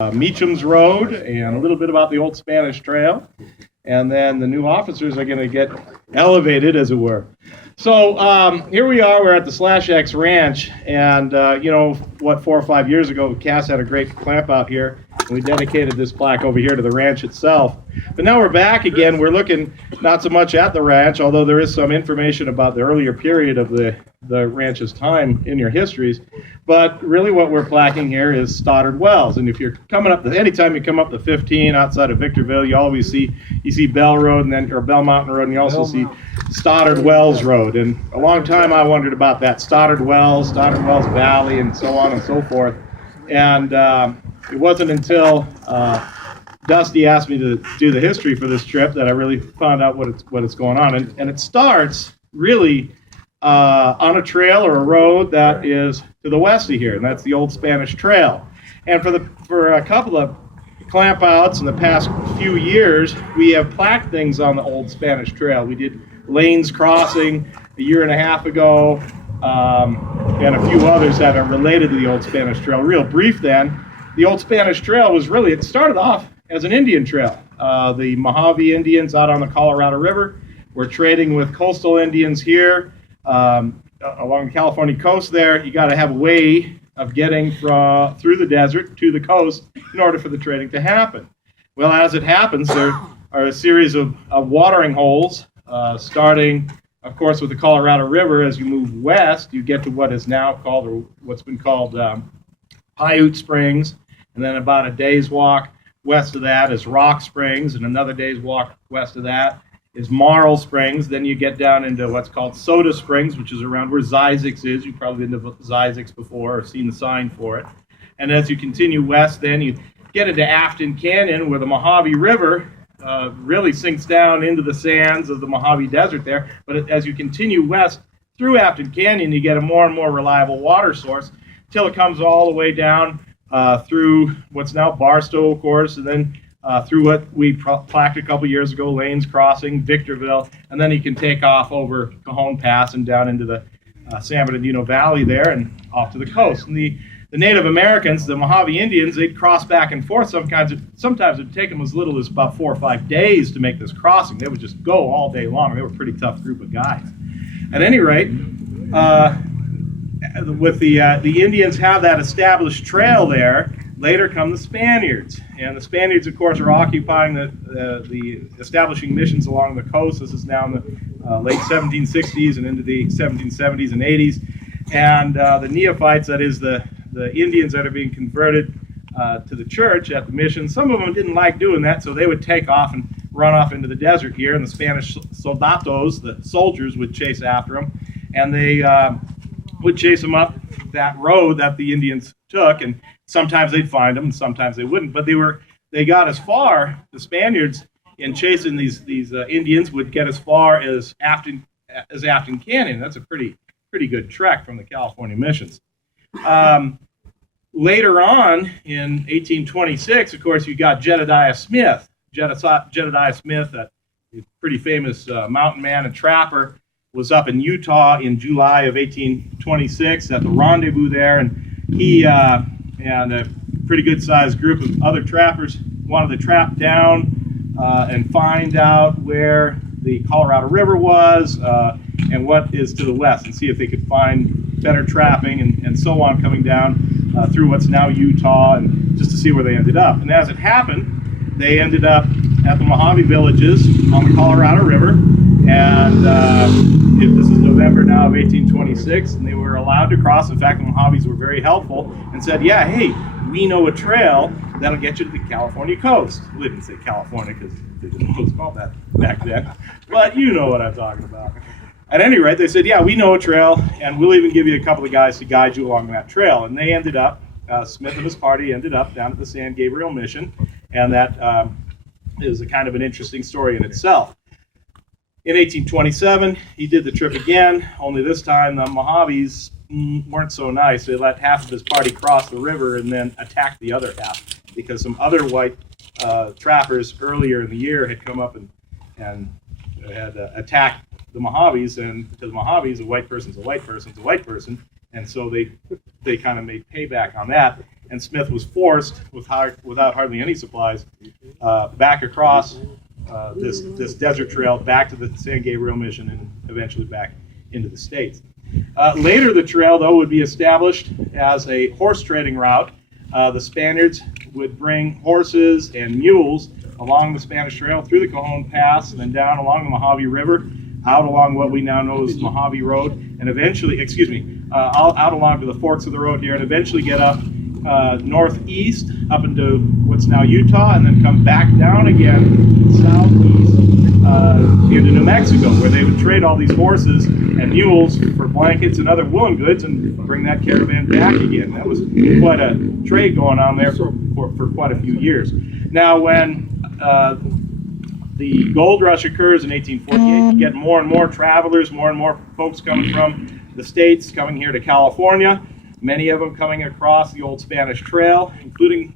Meacham's Road and a little bit about the Old Spanish Trail. And then the new officers are going to get elevated, as it were. So here we are. We're at the Slash X Ranch. And, 4 or 5 years ago, Cass had a great clamp out here. And we dedicated this plaque over here to the ranch itself. But now we're back again. We're looking not so much at the ranch, although there is some information about the earlier period of the ranch's time in your histories. But really what we're plaquing here is Stoddard Wells. And if you're coming up, anytime you come up the 15 outside of Victorville, you always see Bell Road or Bell Mountain Road, and you also see Stoddard Wells Road. And a long time I wondered about that Stoddard Wells Valley, and so on and so forth. And it wasn't until Dusty asked me to do the history for this trip that I really found out what's going on. And it starts really on a trail or a road that is to the west of here, and that's the Old Spanish Trail. And for a couple of clamp outs in the past few years, we have plaqued things on the Old Spanish Trail. We did Lanes Crossing a year and a half ago, and a few others that are related to the Old Spanish Trail. Real brief then, the Old Spanish Trail it started off as an Indian trail. The Mojave Indians out on the Colorado River were trading with coastal Indians here along the California coast there. You got to have a way of getting through the desert to the coast in order for the trading to happen. Well, as it happens, there are a series of watering holes, starting, of course, with the Colorado River. As you move west, you get to what is now called, or what's been called, Paiute Springs, and then about a day's walk west of that is Rock Springs, and another day's walk west of that is Marl Springs. Then you get down into what's called Soda Springs, which is around where Zizek's is. You've probably been to Zizek's before or seen the sign for it. And as you continue west, then you get into Afton Canyon, where the Mojave River really sinks down into the sands of the Mojave Desert there. But as you continue west through Afton Canyon, you get a more and more reliable water source till it comes all the way down through what's now Barstow, of course, and then through what we plaqued a couple years ago, Lanes Crossing, Victorville, and then you can take off over Cajon Pass and down into the San Bernardino Valley there and off to the coast. And the Native Americans, the Mojave Indians, they'd cross back and forth. Sometimes it would take them as little as about 4 or 5 days to make this crossing. They would just go all day long. They were a pretty tough group of guys. At any rate, with the Indians have that established trail there. Later come the Spaniards, and the Spaniards, of course, are occupying the establishing missions along the coast. This is now in the late 1760s and into the 1770s and 80s, and the neophytes, that is the Indians that are being converted to the church at the mission. Some of them didn't like doing that, so they would take off and run off into the desert here, and the Spanish soldados, the soldiers, would chase after them, and they would chase them up that road that the Indians took, and sometimes they'd find them, and sometimes they wouldn't. But they got as far, the Spaniards, in chasing these Indians, would get as far as Afton Canyon. That's a pretty good trek from the California missions. Later on, in 1826, of course, you got Jedediah Smith. Jedediah Smith, a pretty famous mountain man and trapper, was up in Utah in July of 1826 at the rendezvous there, and he and a pretty good-sized group of other trappers wanted to trap down and find out where the Colorado River was and what is to the west, and see if they could find better trapping and so on coming down through what's now Utah, and just to see where they ended up. And as it happened, they ended up at the Mojave villages on the Colorado River, and this is November now of 1826, and they were allowed to cross. In fact, the Mojaves were very helpful and said, yeah, hey, we know a trail that'll get you to the California coast. We didn't say California because they didn't know it was called that back then, but you know what I'm talking about. At any rate, they said, yeah, we know a trail, and we'll even give you a couple of guys to guide you along that trail. And they ended up, Smith and his party ended up down at the San Gabriel Mission, and that is a kind of an interesting story in itself. In 1827, he did the trip again, only this time the Mojaves weren't so nice. They let half of his party cross the river and then attack the other half, because some other white trappers earlier in the year had come up and had attacked the Mojaves, and because Mojaves, a white person's a white person's a white person, and so they kind of made payback on that. and Smith was forced, without hardly any supplies, back across this desert trail back to the San Gabriel Mission and eventually back into the States. Later, the trail, though, would be established as a horse trading route. The Spaniards would bring horses and mules along the Spanish Trail through the Cajon Pass and then down along the Mojave River, out along what we now know as the Mojave Road, and eventually, out along to the forks of the road here, and eventually get up northeast up into what's now Utah, and then come back down again southeast into New Mexico, where they would trade all these horses and mules for blankets and other woolen goods and bring that caravan back again. That was quite a trade going on there for quite a few years. Now, when the gold rush occurs in 1848, you get more and more travelers, more and more folks coming from the States, coming here to California, many of them coming across the old Spanish Trail, including